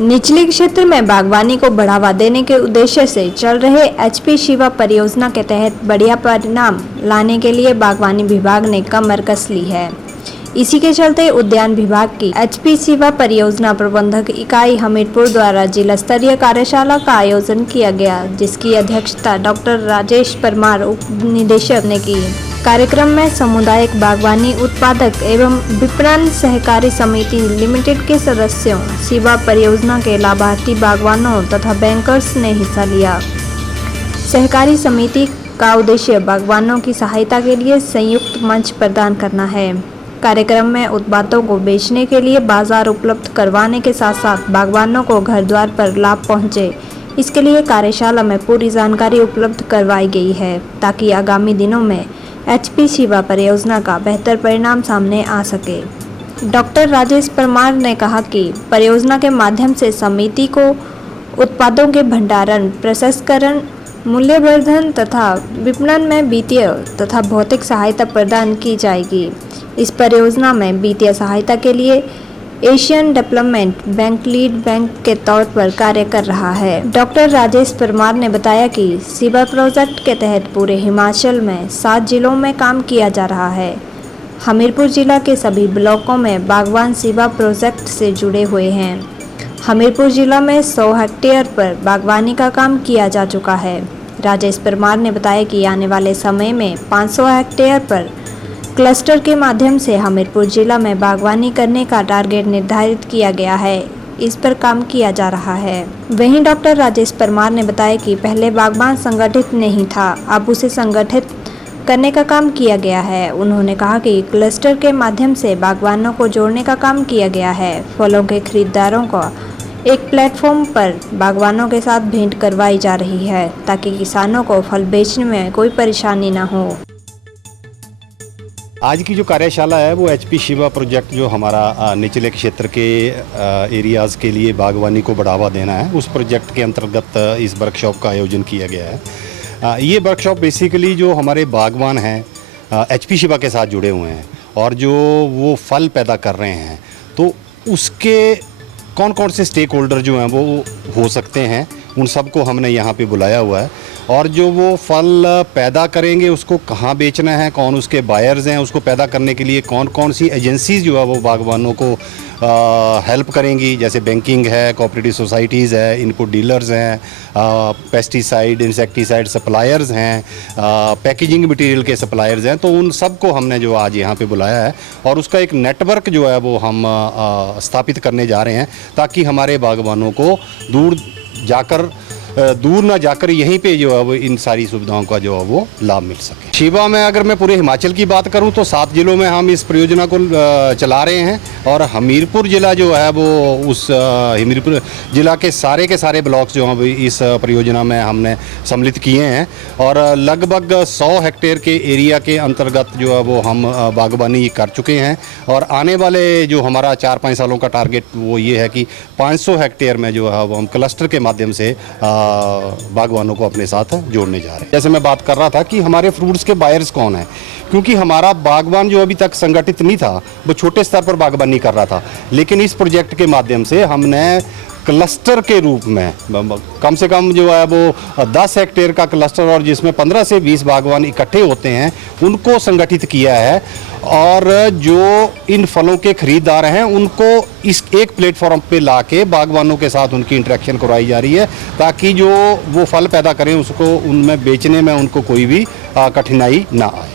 निचले क्षेत्र में बागवानी को बढ़ावा देने के उद्देश्य से चल रहे एचपी शिवा परियोजना के तहत बढ़िया परिणाम लाने के लिए बागवानी विभाग ने कमर कस ली है। इसी के चलते उद्यान विभाग की एचपी शिवा परियोजना प्रबंधक इकाई हमीरपुर द्वारा जिला स्तरीय कार्यशाला का आयोजन किया गया, जिसकी अध्यक्षता डॉक्टर राजेश परमार उप निदेशक ने की। कार्यक्रम में सामुदायिक बागवानी उत्पादक एवं विपणन सहकारी समिति लिमिटेड के सदस्यों, शिवा परियोजना के लाभार्थी बागवानों तथा बैंकर्स ने हिस्सा लिया। सहकारी समिति का उद्देश्य बागवानों की सहायता के लिए संयुक्त मंच प्रदान करना है। कार्यक्रम में उत्पादों को बेचने के लिए बाजार उपलब्ध करवाने के साथ साथ बागवानों को घर द्वार पर लाभ पहुंचे, इसके लिए कार्यशाला में पूरी जानकारी उपलब्ध करवाई गई है, ताकि आगामी दिनों में एचपी शिवा परियोजना का बेहतर परिणाम सामने आ सके। डॉक्टर राजेश परमार ने कहा कि परियोजना के माध्यम से समिति को उत्पादों के भंडारण, प्रसंस्करण, मूल्यवर्धन तथा विपणन में वित्तीय तथा भौतिक सहायता प्रदान की जाएगी। इस परियोजना में वित्तीय सहायता के लिए Asian development bank lead bank के तौर पर कार्य कर रहा है। डॉक्टर राजेश परमार ने बताया कि शिवा प्रोजेक्ट के तहत पूरे हिमाचल में 7 जिलों में काम किया जा रहा है। हमीरपुर जिला के सभी ब्लॉकों में बागवान शिवा प्रोजेक्ट से जुड़े हुए हैं। हमीरपुर जिला में 100 हेक्टेयर पर बागवानी का काम किया जा चुका है। राजेश परमार ने बताया कि आने वाले समय में 500 हेक्टेयर पर क्लस्टर के माध्यम से हमीरपुर जिला में बागवानी करने का टारगेट निर्धारित किया गया है। इस पर काम किया जा रहा है। वहीं डॉक्टर राजेश परमार ने बताया कि पहले बागवान संगठित नहीं था, अब उसे संगठित करने का काम किया गया है। उन्होंने कहा कि क्लस्टर के माध्यम से बागवानों को जोड़ने का काम किया गया है। फलों के खरीदारों को एक प्लेटफॉर्म पर बागवानों के साथ भेंट करवाई जा रही है, ताकि किसानों को फल बेचने में कोई परेशानी न हो। आज की जो कार्यशाला है वो एचपी शिवा प्रोजेक्ट जो हमारा निचले क्षेत्र के एरियाज़ के लिए बागवानी को बढ़ावा देना है, उस प्रोजेक्ट के अंतर्गत इस वर्कशॉप का आयोजन किया गया है। ये वर्कशॉप बेसिकली जो हमारे बागवान हैं एचपी शिवा के साथ जुड़े हुए हैं और जो वो फल पैदा कर रहे हैं, तो उसके कौन कौन से स्टेक होल्डर जो हैं वो हो सकते हैं, उन सबको हमने यहाँ पे बुलाया हुआ है। और जो वो फल पैदा करेंगे उसको कहाँ बेचना है, कौन उसके बायर्स हैं, उसको पैदा करने के लिए कौन कौन सी एजेंसीज़ जो है वो बागवानों को हेल्प करेंगी, जैसे बैंकिंग है, कोऑपरेटिव सोसाइटीज़ है, इनपुट डीलर्स हैं, पेस्टिसाइड इंसेक्टिसाइड सप्लायर्स हैं, पैकेजिंग मटेरियल के सप्लायर्स हैं। तो उन सब को हमने जो आज यहाँ पे बुलाया है और उसका एक नेटवर्क जो है वो हम स्थापित करने जा रहे हैं, ताकि हमारे बागवानों को दूर ना जाकर यहीं पे जो है वो इन सारी सुविधाओं का जो है वो लाभ मिल सके। शिवा में अगर मैं पूरे हिमाचल की बात करूं तो 7 जिलों में हम इस परियोजना को चला रहे हैं और हमीरपुर ज़िला जो है वो उस हमीरपुर ज़िला के सारे ब्लॉक्स जो हैं इस परियोजना में हमने सम्मिलित किए हैं और लगभग 100 हेक्टेयर के एरिया के अंतर्गत जो है वो हम बागवानी कर चुके हैं। और आने वाले जो हमारा 4-5 सालों का टारगेट वो ये है कि 500 हेक्टेयर में जो है वो हम क्लस्टर के माध्यम से बागवानों को अपने साथ जोड़ने जा रहे हैं। जैसे मैं बात कर रहा था कि हमारे फ्रूट्स के बायर्स कौन है, क्योंकि हमारा बागवान जो अभी तक संगठित नहीं था वो छोटे स्तर पर बागवानी कर रहा था, लेकिन इस प्रोजेक्ट के माध्यम से हमने क्लस्टर के रूप में कम से कम जो है वो 10 हेक्टेयर का क्लस्टर और जिसमें 15 से 20 बागवान इकट्ठे होते हैं उनको संगठित किया है। और जो इन फलों के खरीदार हैं उनको इस एक प्लेटफॉर्म पे लाके बागवानों के साथ उनकी इंटरेक्शन करवाई जा रही है, ताकि जो वो फल पैदा करें उसको उनमें बेचने में उनको कोई भी कठिनाई ना आए।